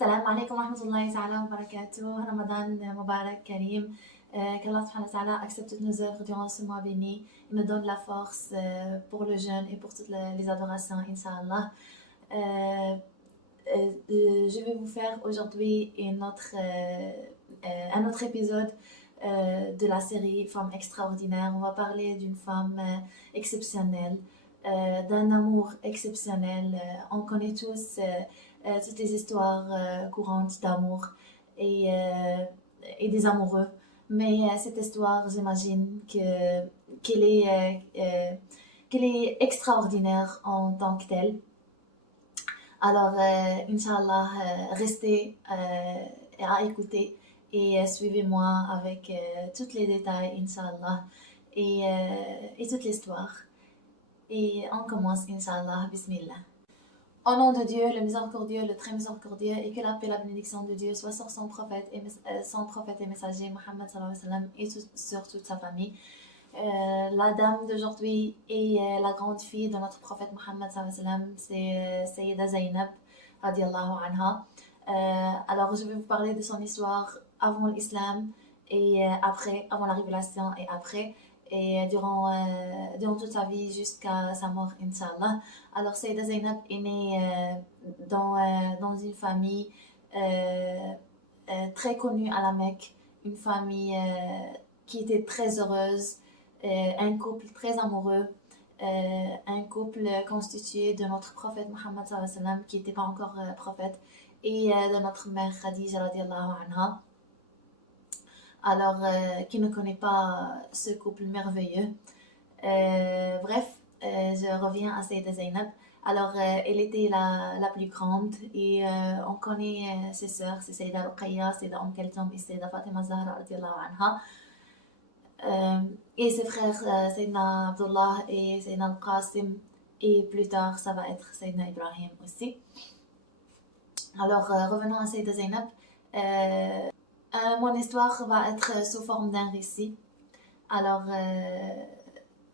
السلام عليكم ورحمة الله تعالى وbarakatuh. Ramadan Mubarak Karim. Qu'Allah subhanahu wa ta'ala accepte toutes nos œuvres durant ce mois béni. Il nous donne la force pour le jeûne et pour toutes les adorations, Inch'Allah. Je vais vous faire aujourd'hui un autre épisode de la série Femmes extraordinaires. On va parler d'une femme exceptionnelle, d'un amour exceptionnel. On connaît tous toutes les histoires courantes d'amour et des amoureux. Mais cette histoire, j'imagine qu'elle est extraordinaire en tant que telle. Alors, Inch'Allah, restez à écouter et suivez-moi avec tous les détails, Inch'Allah, et toute l'histoire. Et on commence, Inch'Allah, Bismillah. Au nom de Dieu, le miséricordieux, le très miséricordieux, et que la paix et la bénédiction de Dieu soient sur son prophète et messager, Mohammed sallallahu alayhi wa sallam, et sur toute sa famille. La dame d'aujourd'hui est la grande fille de notre prophète Mohammed sallallahu alayhi wa sallam, c'est Sayyida Zaynab, radiallahu anha. Alors, je vais vous parler de son histoire avant l'islam et après, avant la révélation et après. Et durant toute sa vie jusqu'à sa mort, Inch'Allah. Alors, Sayyida Zaynab est née dans une famille très connue à la Mecque, une famille qui était très heureuse, un couple très amoureux, un couple constitué de notre prophète Mohammed sallallahu alayhi wa sallam, qui n'était pas encore prophète, et de notre mère Khadija radiallahu anha. Alors, qui ne connaît pas ce couple merveilleux. Bref, je reviens à Sayyida Zaynab. Alors, elle était la plus grande et on connaît ses sœurs, c'est Sayyida Ruqayya, Sayyida Kalthum et Sayyida Fatima Zahra radiallahu anha. Et ses frères, Sayyidina Abdullah et Sayyidina Al-Qasim, et plus tard, ça va être Sayyidina Ibrahim aussi. Alors, revenons à Sayyida Zaynab. Mon histoire va être sous forme d'un récit. Alors,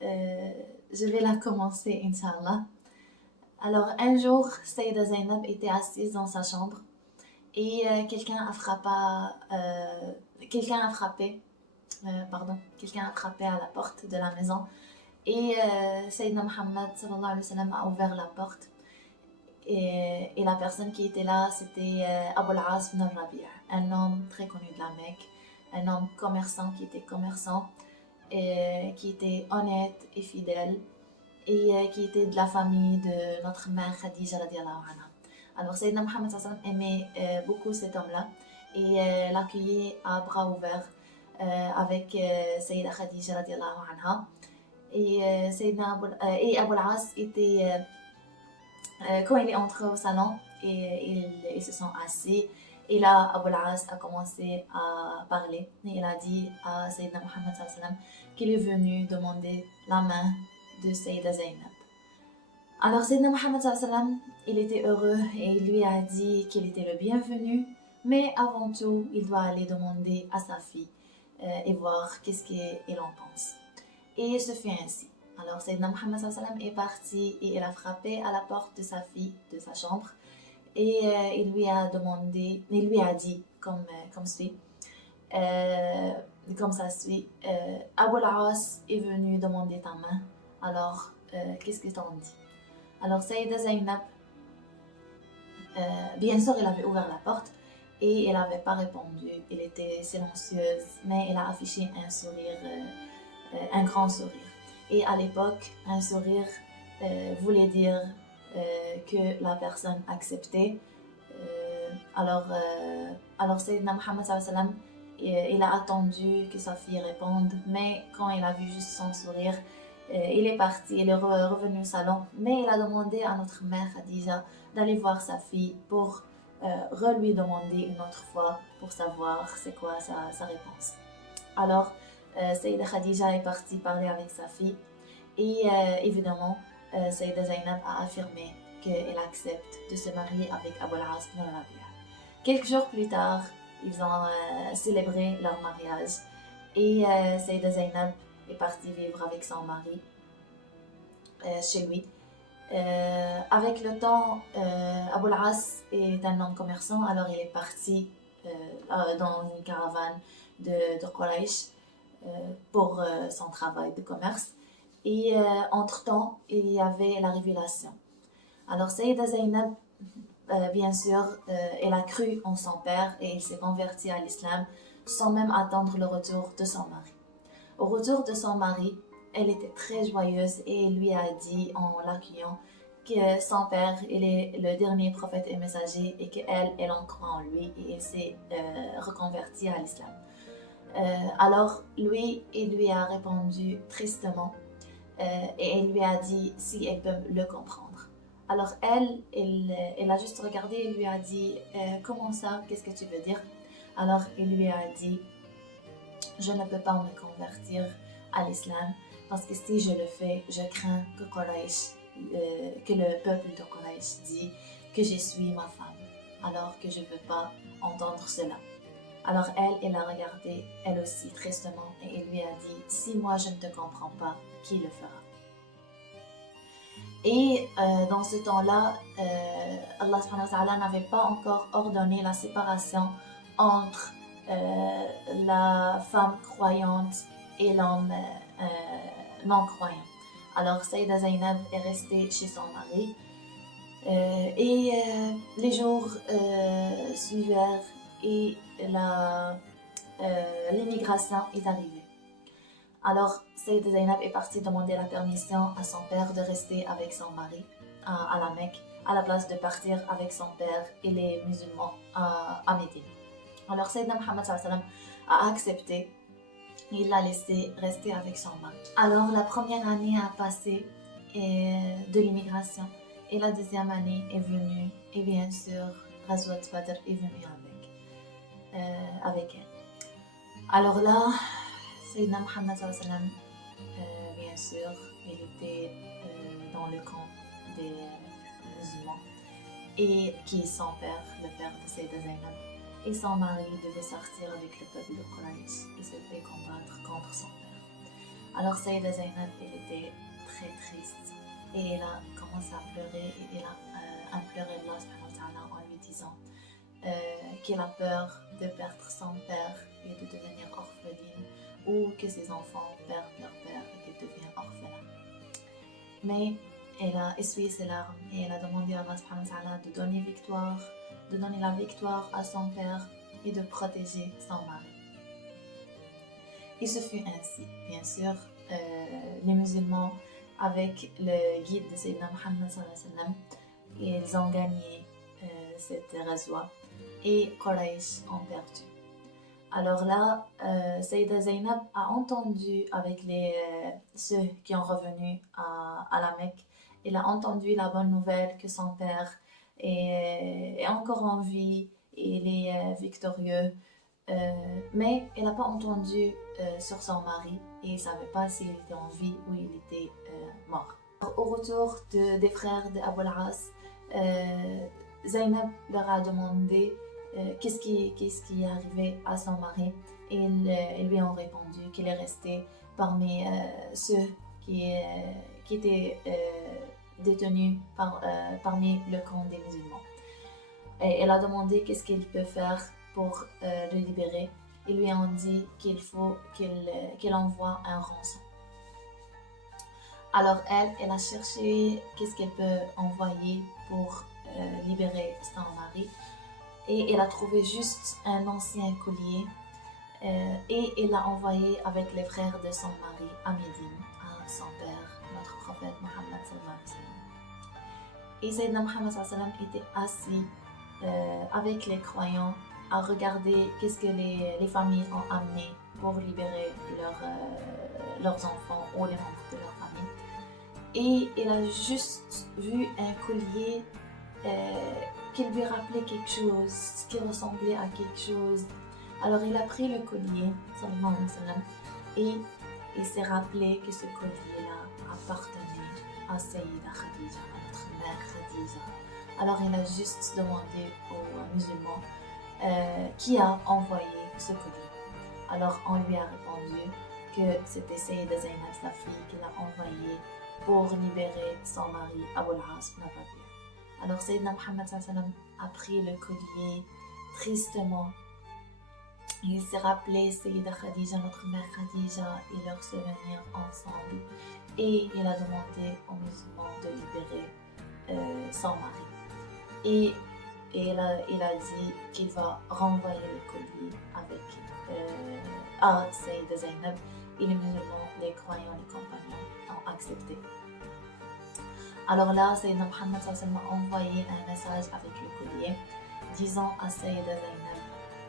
je vais la commencer, Inch'Allah. Alors, un jour, Sayyida Zaynab était assise dans sa chambre et quelqu'un a frappé à la porte de la maison. Et Sayyidina Muhammad sallallahu alayhi wa sallam a ouvert la porte. Et la personne qui était là, c'était Abu al-As ibn al-Rabi', un homme très connu de la Mecque, un homme commerçant, et qui était honnête et fidèle, et qui était de la famille de notre mère Khadija radiallahu anha. Alors Sayyidina Muhammad sallallahu alayhi wa sallam aimait beaucoup cet homme-là et l'accueillait à bras ouverts avec Sayyida Khadija radiallahu anha. Et Abu al-As était... quand il est entré au salon et ils se sont assis, et là Abu al-As a commencé à parler et il a dit à Sayyidina Muhammad sallallahu alayhi wa sallam qu'il est venu demander la main de Sayyida Zaynab. Alors Sayyidina Muhammad sallallahu alayhi wa sallam, il était heureux et il lui a dit qu'il était le bienvenu, mais avant tout il doit aller demander à sa fille et voir qu'est-ce qu'il en pense. Et ce fut ainsi. Alors Sayyidina Muhammad sallallahu alayhi wa sallam est parti et il a frappé à la porte de sa fille, de sa chambre, et il lui a dit comme ça suit, Abu al-As est venu demander ta main, alors qu'est-ce que t'en dis? Alors Sayyida Zaynab, bien sûr, elle avait ouvert la porte et elle n'avait pas répondu, elle était silencieuse, mais elle a affiché un sourire, un grand sourire. Et à l'époque, un sourire voulait dire que la personne acceptait. Alors Sayyidina Muhammad sallallahu alayhi wa sallam, il a attendu que sa fille réponde, mais quand il a vu juste son sourire, il est parti, il est revenu au salon, mais il a demandé à notre mère Khadija d'aller voir sa fille pour lui demander une autre fois pour savoir c'est quoi sa réponse. Alors, Sayyida Khadija est partie parler avec sa fille et évidemment, Sayyida Zaynab a affirmé qu'elle accepte de se marier avec Abu al-As ibn al-Rabi'. Quelques jours plus tard, ils ont célébré leur mariage et Sayyida Zaynab est partie vivre avec son mari chez lui. Avec le temps, Abu al-As est un homme commerçant, alors il est parti dans une caravane de Quraysh pour son travail de commerce. Et entre-temps, il y avait la révélation. Alors Sayyida Zainab, bien sûr, elle a cru en son père et il s'est converti à l'islam sans même attendre le retour de son mari. Au retour de son mari, elle était très joyeuse et elle lui a dit en l'accueillant que son père il est le dernier prophète et messager et qu'elle, elle en croit en lui et elle s'est reconvertie à l'islam. Alors lui, il lui a répondu tristement et elle lui a dit si elle peut le comprendre. Alors elle a juste regardé et lui a dit comment ça, qu'est-ce que tu veux dire? Alors il lui a dit je ne peux pas me convertir à l'islam parce que si je le fais, je crains que que le peuple de Quraysh dit que je suis ma femme, alors que je ne veux pas entendre cela. Alors elle a regardé, elle aussi tristement, et elle lui a dit, si moi je ne te comprends pas, qui le fera? Et dans ce temps-là, Allah subhanahu wa ta'ala n'avait pas encore ordonné la séparation entre la femme croyante et l'homme non-croyant. Alors Sayyida Zainab est restée chez son mari et les jours suivèrent et l'immigration est arrivée. Alors Sayyida Zainab est partie demander la permission à son père de rester avec son mari à la Mecque à la place de partir avec son père et les musulmans à Médine. Alors Sayyidina Muhammad a accepté. Il l'a laissé rester avec son mari. Alors la première année a passé de l'immigration et la deuxième année est venue et bien sûr Ghazwat Badr est venue avec elle. Alors là, Sayyidina Muhammad bien sûr, il était dans le camp des musulmans et qui est son père, le père de Sayyida Zainab. Et son mari devait sortir avec le peuple de Quraysh et se fait combattre contre son père. Alors Sayyida Zainab, elle était très triste et elle a commencé à pleurer et elle a imploré Allah subhanahu wa ta'ala en lui disant qu'elle a peur de perdre son père et de devenir orpheline ou que ses enfants perdent leur père et qu'ils deviennent orphelins. Mais elle a essuyé ses larmes et elle a demandé à Allah subhanahu wa ta'ala de donner la victoire à son père et de protéger son mari. Et ce fut ainsi, bien sûr, les musulmans avec le guide de Sayyidina Muhammad ils ont gagné cette ghazwa et Quraysh ont perdu. Alors là, Sayyida Zainab a entendu avec ceux qui ont revenu à la Mecque, elle a entendu la bonne nouvelle que son père est encore en vie et il est victorieux. Mais elle n'a pas entendu sur son mari et elle ne savait pas s'il était en vie ou il était mort. Au retour des frères d'Abu al-As, Zainab leur a demandé qu'est-ce qui est arrivé à son mari et ils lui ont répondu qu'il est resté parmi ceux qui étaient détenus parmi le camp des musulmans. Et elle a demandé qu'est-ce qu'il peut faire pour le libérer. Ils lui ont dit qu'il faut qu'il envoie un rançon. Alors elle a cherché qu'est-ce qu'elle peut envoyer pour libérer son mari. Et elle a trouvé juste un ancien collier et elle l'a envoyé avec les frères de son mari à Médine, à son père, notre prophète Mohammed sallallahu alayhi wa sallam. Et Sayyidina Muhammad sallallahu alayhi wa sallam était assis avec les croyants à regarder qu'est-ce que les familles ont amené pour libérer leurs enfants ou les membres de leur famille. Et il a juste vu un collier qui lui rappelait quelque chose, qui ressemblait à quelque chose. Alors il a pris le collier, sallallahu alayhi wa sallam, et il s'est rappelé que ce collier-là appartenait à Sayyida Khadija, à notre mère Khadija. Alors il a juste demandé aux musulmans qui a envoyé ce collier. Alors on lui a répondu que c'était Sayyida Zainab, sa fille, qui l'a envoyé pour libérer son mari Abu al-As ibn Rabi'. Alors Sayyidina Muhammad sallallahu alayhi wa sallam a pris le collier tristement. Il s'est rappelé Sayyida Khadija, notre mère Khadija, et leurs souvenirs ensemble. Et il a demandé aux musulmans de libérer son mari. Et il a dit qu'il va renvoyer le collier à Sayyida Zainab. Et les musulmans, les croyants, les compagnons ont accepté. Alors là, Sayyidina Muhammad sallallahu alayhi wa sallam a envoyé un message avec le collier, disant à Sayyida Zainab,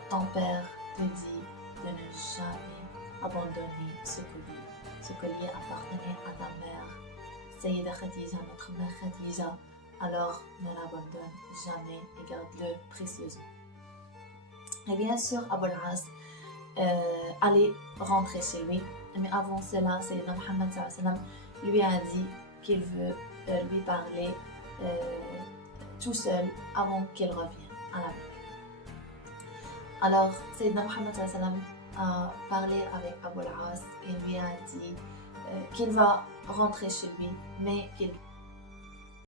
ton père te dit de ne jamais abandonner ce collier. Ce collier appartenait à ta mère, Sayyida Khadija, notre mère Khadija. Alors ne l'abandonne jamais et garde-le précieusement. Et bien sûr, Abu al-As allait rentrer chez lui. Mais avant cela, Sayyidina Muhammad sallallahu alayhi wa sallam lui a dit qu'il veut lui parler tout seul avant qu'il revienne à la Mecque. Alors, Sayyidina Muhammad sallallahu alayhi wa sallam a parlé avec Abu al-As et lui a dit qu'il va rentrer chez lui, mais qu'il